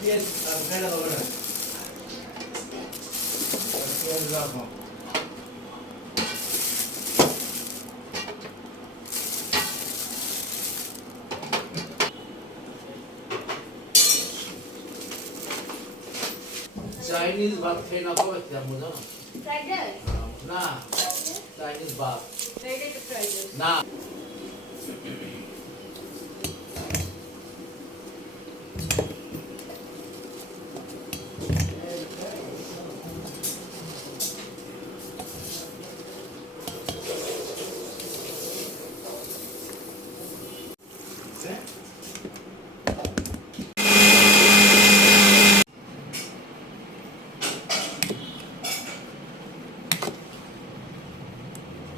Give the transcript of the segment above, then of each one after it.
piel al la doblar. Aquí el bajo. Chinese bath train apa macam mana? Tigers. Nah. Tigers bath. Very good Tigers. Nah.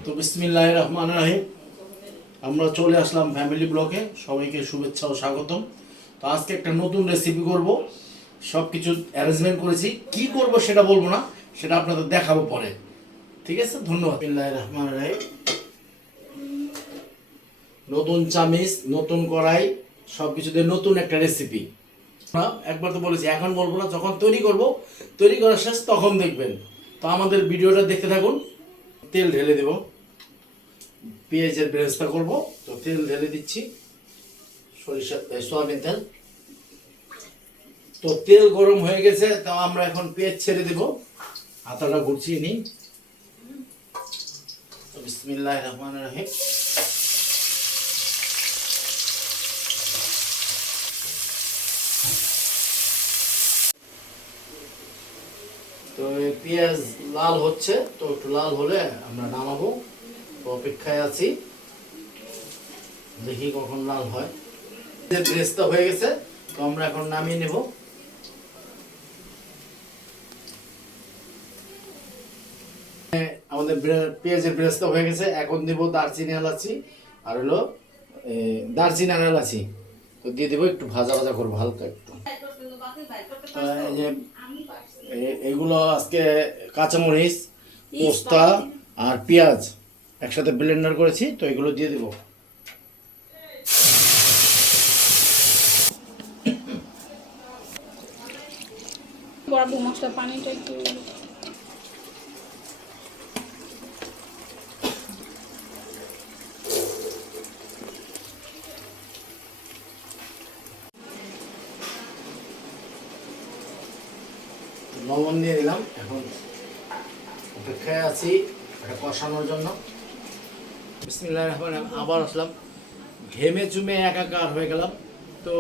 তো বিসমিল্লাহ রহমান রাহিম। আমরা চলে আসলাম family ব্লকে। সবাইকে শুভেচ্ছা ও স্বাগতম। তো আজকে একটা নতুন রেসিপি করব। সব কিছু অ্যারেঞ্জমেন্ট করেছি। কি করব সেটা বলব না, সেটা আপনাদের দেখাবো পরে। ঠিক আছে? ধন্যবাদ। বিসমিল্লাহ রহমান রাহিম। নতুন চামিচ, নতুন কড়াই সব কিছু দিয়ে নতুন একটা রেসিপি একবার তো বলেছি, এখন বলব না, যখন তৈরি করব, তৈরি করা শেষ, তখন দেখবেন। তো আমাদের ভিডিওটা দেখতে থাকুন। তেল ঢেলে দেব। পেঁয়াজের ব্যবস্থা করব। তো তেল ঢেলে দিচ্ছি। সরিষা সয়াবিন তেল। তো তেল গরম হয়ে গেছে তো আমরা এখন পেঁয়াজ ছেড়ে দেব। হাতাটা গুছিয়ে নিই। বিসমিল্লাহ রহমান রাহিম। তো পেঁয়াজ লাল হচ্ছে তো একটু লাল হলে আমরা নামাবো। অপেক্ষায় আছি। দেখি কখন লাল হয়। ব্রেস্তা হয়ে গেছে তো আমরা এখন নামিয়ে নেব। আমাদের পেঁয়াজের ব্রেস্তা হয়ে গেছে। এখন দেবো দারচিনি এলাচি আর হলো দারচিনি আর এলাচি। তো দিয়ে দেবো একটু ভাজা ভাজা করব হালকা একটু। এগুলো আজকে কাঁচামরিচ পোস্তা আর পেঁয়াজ একসাথে ব্লেন্ডার করেছি তো এগুলো দিয়ে দেবো। মশলা পানিটা একটু লবণ দিয়ে দিলাম এখন অপেক্ষায় আছি এটা কষানোর জন্য। রহমান আবার আসলাম। ঘেমে চুমে একাকার হয়ে গেলাম। তো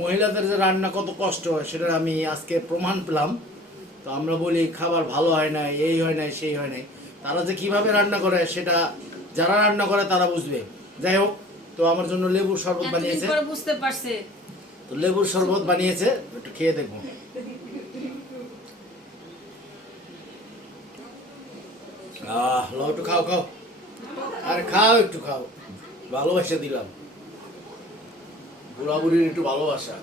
মহিলাদের যে রান্না কত কষ্ট হয় সেটা আমি আজকে প্রমাণ পেলাম। তো আমরা বলি খাবার ভালো হয় না এই হয় না সেই হয় নাই। তারা যে কীভাবে রান্না করে সেটা যারা রান্না করে তারা বুঝবে। যাই হোক তো আমার জন্য লেবুর শরবত বানিয়েছে। বুঝতে পারছে। তো লেবুর শরবত বানিয়েছে একটু খেয়ে দেখব। আহ লো একটু খাও খাও। আর খাও একটু, খাও। ভালোবাসা দিলাম। বুড়া বুড়ির একটু ভালোবাসা।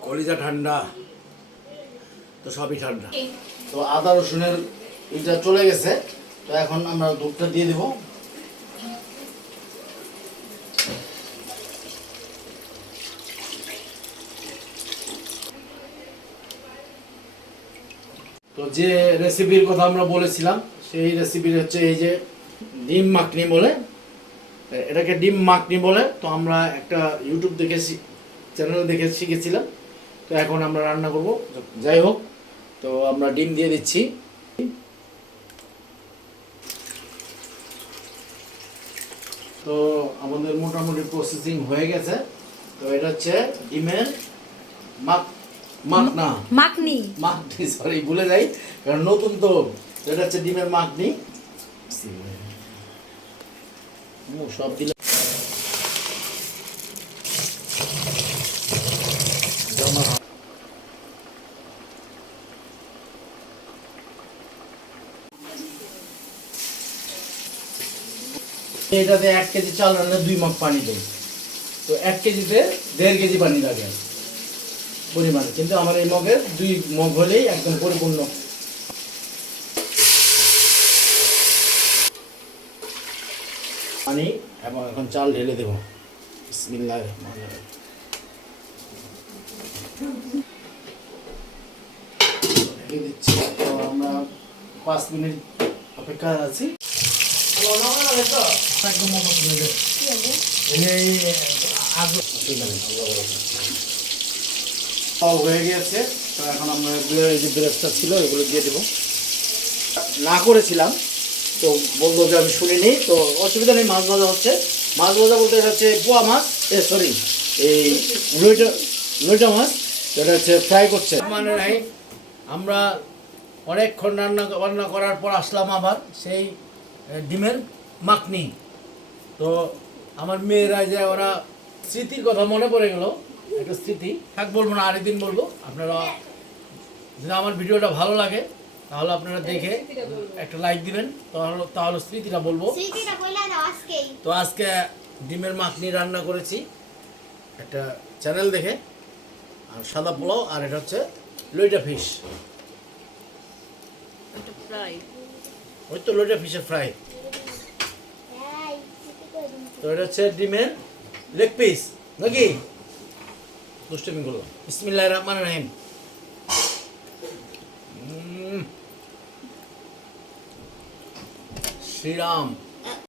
কলিজা ঠান্ডা, তো সবই ঠান্ডা। তো আদা রসুনের এটা চলে গেছে, তো এখন আমরা দুধটা দিয়ে দেবো। তো যে রেসিপির কথা আমরা বলেছিলাম, সেই রেসিপির হচ্ছে এই যে ডিম মাখনি বলে এটাকে ডিম মাখনি বলে। তো আমরা একটা ইউটিউব দেখে চ্যানেল দেখে শিখেছিলাম। তো এখন আমরা রান্না করব। যাই হোক, তো আমরা ডিম দিয়ে দিচ্ছি। তো আমাদের মোটামুটি প্রসেসিং হয়ে গেছে। তো এটা হচ্ছে ডিমের মাখ মাখনি। মাখনি। সরি ভুলে যাই কারণ নতুন তো এটা হচ্ছে ডিমের মাখনি। সব দিলে এটাতে এক কেজি চাল রান্না দুই মগ পানি দেয়। তো এক কেজিতে দেড় কেজি পানি লাগে। পরিমাণে। কিন্তু আমার এই মগের দুই মগ হলেই একদম পরিপূর্ণ। পানি এবং এখন চাল ঢেলে দেব। বিসমিল্লাহ রহমান দিচ্ছি। আমরা পাঁচ মিনিট অপেক্ষা আছি। একদম। এই আগ- অসুবিধা নেই, আল্লাহ ভরসা। সব হয়ে গিয়েছে। তো এখন আমরা যে ব্রেসটা ছিল, এগুলো দিয়ে দেবো। না করেছিলাম, তো বলল যে আমি শুনিনি, তো অসুবিধা নেই, মাছ ভাজা হচ্ছে। মাছ ভাজা বলতে হচ্ছে পোয়া মাছ, এ সরি এই লইটা লইটা মাছ এটা হচ্ছে ফ্রাই করছে। মানে নাই, আমরা অনেকক্ষণ রান্না রান্না করার পর আসলাম আবার সেই ডিমের মাখনি। তো আমার মেয়েরা যে ওরা স্মৃতির কথা মনে পড়ে গেল একটা স্মৃতি। থাক বলব না আরেকদিন বলব। আপনারা যদি আমার ভিডিওটা ভালো লাগে তাহলে আপনারা দেখে একটা লাইক দিবেন। তাহলে তাহলে স্মৃতিটা বলব। তো আজকে ডিমের মাখনি রান্না করেছি। একটা চ্যানেল দেখে। আর সাদা পোলাও আর এটা হচ্ছে লইটা ফিশ। ওই তো লইটা ফিশের ফ্রাই। তো এটা হচ্ছে ডিমের লেগ পিস। নাকি? দুষ্টমি করলাম বিসমিল্লাহ রহমান রাহিম শ্রীরাম।